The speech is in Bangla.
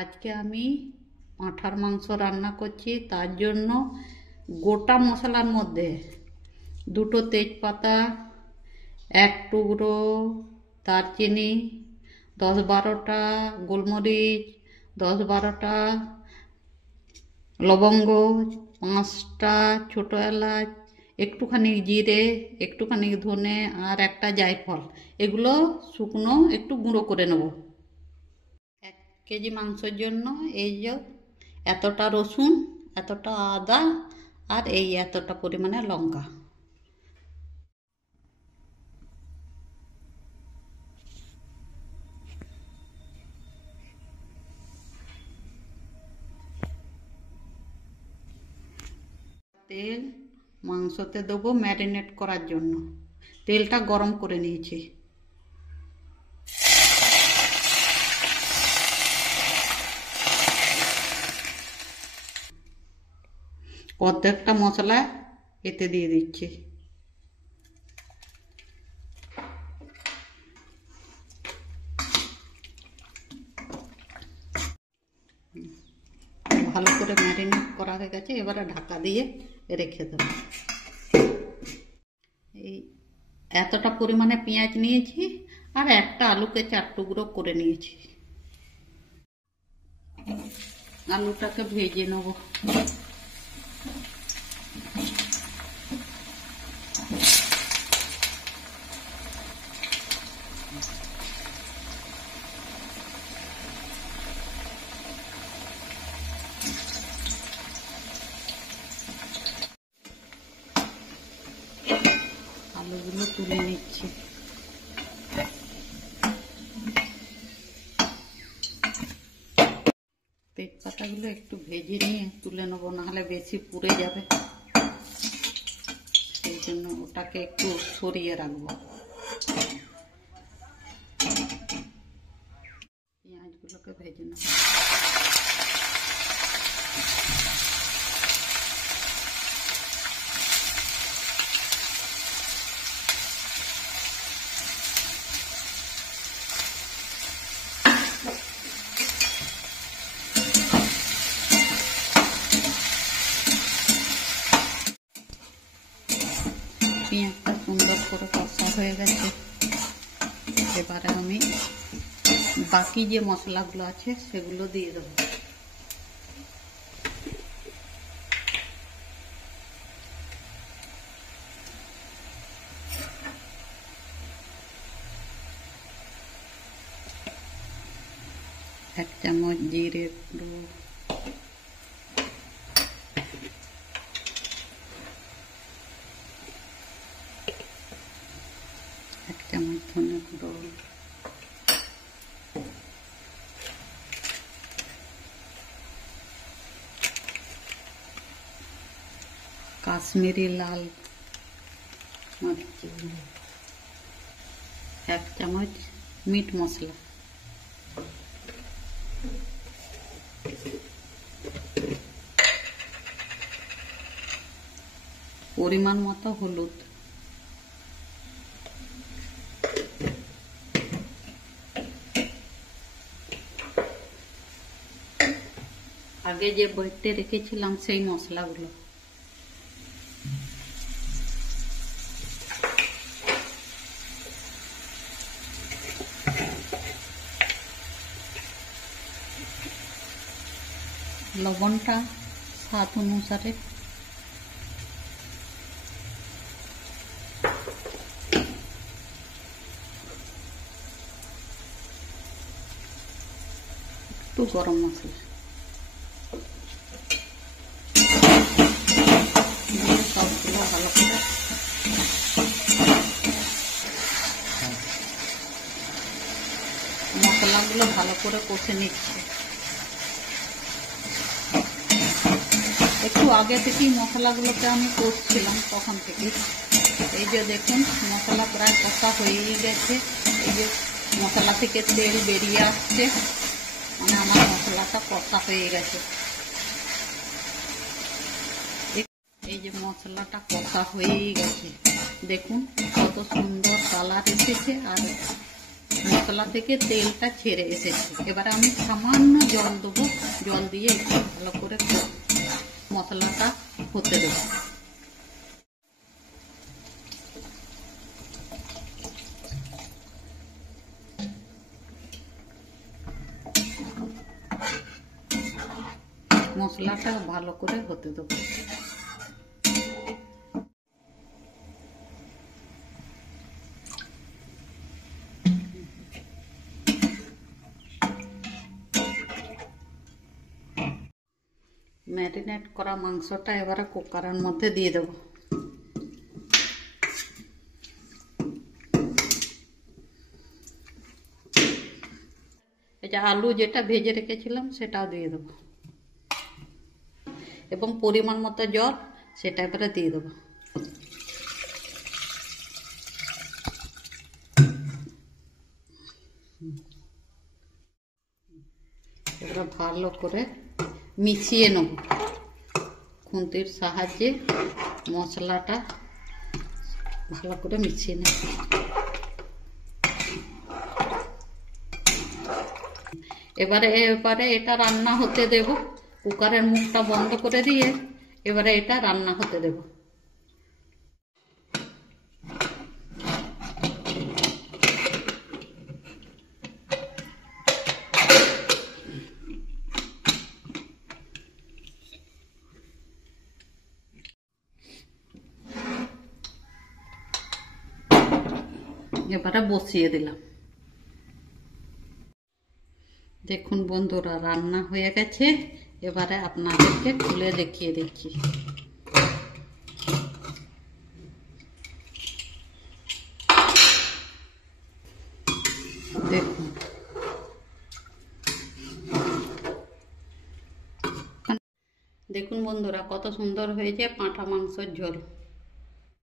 আজকে আমি পাঁঠার মাংস রান্না করছি। তার জন্য গোটা মশলার মধ্যে দুটো তেজপাতা, এক টুকরো দারচিনি, 10-12টা গোলমরিচ, 10-12টা লবঙ্গ, 5টা ছোট এলাচ, একটুখানি জিরে, একটুখানি ধনে আর একটা জায়ফল, এগুলো শুকনো একটু গুঁড়ো করে নেব। 1 কেজি মাংসের জন্য এই যে এতটা রসুন, এতটা আদা আর এই এতটা পরিমাণে লঙ্কা। তেল মাংসতে দেবো ম্যারিনেট করার জন্য। তেলটা গরম করে নিয়েছি। অর্ধেকটা মশলা এতে দিয়ে দিচ্ছি। ভালো করে ম্যারিনেট করা হয়ে গেছে, এবারে ঢাকা দিয়ে রেখে দেবো। এই এতটা পরিমাণে পেঁয়াজ নিয়েছি আর একটা আলুকে 4 টুকরো করে নিয়েছি। আলুটাকে ভেজে নেব। আলুগুলো তুলে নিচ্ছি। তেজপাতাগুলো একটু ভেজে নিয়ে তুলে নেবো, নাহলে বেশি পুড়ে যাবে। সেই জন্য ওটাকে একটু সরিয়ে রাখবো। পেঁয়াজগুলোকে ভেজে নেবো। পেঁয়াজটা সুন্দর করে কষা হয়ে গেছে। এবারে আমি বাকি যে মশলাগুলো আছে সেগুলো দিয়ে দেবো। এক চামচ জিরে গুঁড়ো, এক চামচ ধনে গুঁড়ো, কাশ্মীরি লাল মরিচ গুঁড়ো, 1 চামচ মিট মশলা, পরিমাণ মতো হলুদ, আগে যে বেটে রেখেছিলাম সেই মশলাগুলো, লবণটা স্বাদ অনুসারে, একটু গরম মশলা, সবগুলো ভালো করে মশলাগুলো ভালো করে কষে নিচ্ছে। একটু আগে থেকেই মশলাগুলোকে আমি কষছিলাম, তখন থেকে। এই যে দেখুন মশলা প্রায় কষা হয়েই গেছে। এই যে মশলা থেকে তেল বেরিয়ে আসছে, মানে আমার মশলাটা কষা হয়ে গেছে। এই যে মশলাটা কষা হয়েই গেছে, দেখুন কত সুন্দর কালার এসেছে। আর মশলা থেকে তেলটা ছেড়ে এসেছে। এবারে আমি সামান্য জল দেবো, জল দিয়ে একটু ভালো করে মশলাটা হতে দেবো। মশলাটা ভালো করে হতে দেবো। ম্যারিনেট করা মাংসটা এবারে কুকারের মধ্যে দিয়ে দেবো। এই যে আলু যেটা ভেজে রেখেছিলাম সেটাও দিয়ে দেবো এবং পরিমাণ মতো জল সেটা এবারে দিয়ে দেবো। এবারে ভালো করে মিশিয়ে নেব খুন্তির সাহায্যে। মশলাটা ভালো করে মিশিয়ে নেব। এবারে এটা রান্না হতে দেব। কুকারের মুখটা বন্ধ করে দিয়ে এবারে এটা রান্না হতে দেব। এবারে বসিয়ে দিলাম। দেখুন বন্ধুরা, রান্না হয়ে গেছে। এবারে আপনাদেরকে খুলে দেখিয়ে দিচ্ছি। দেখুন দেখুন বন্ধুরা, কত সুন্দর হয়েছে পাঁঠা মাংসের ঝোল।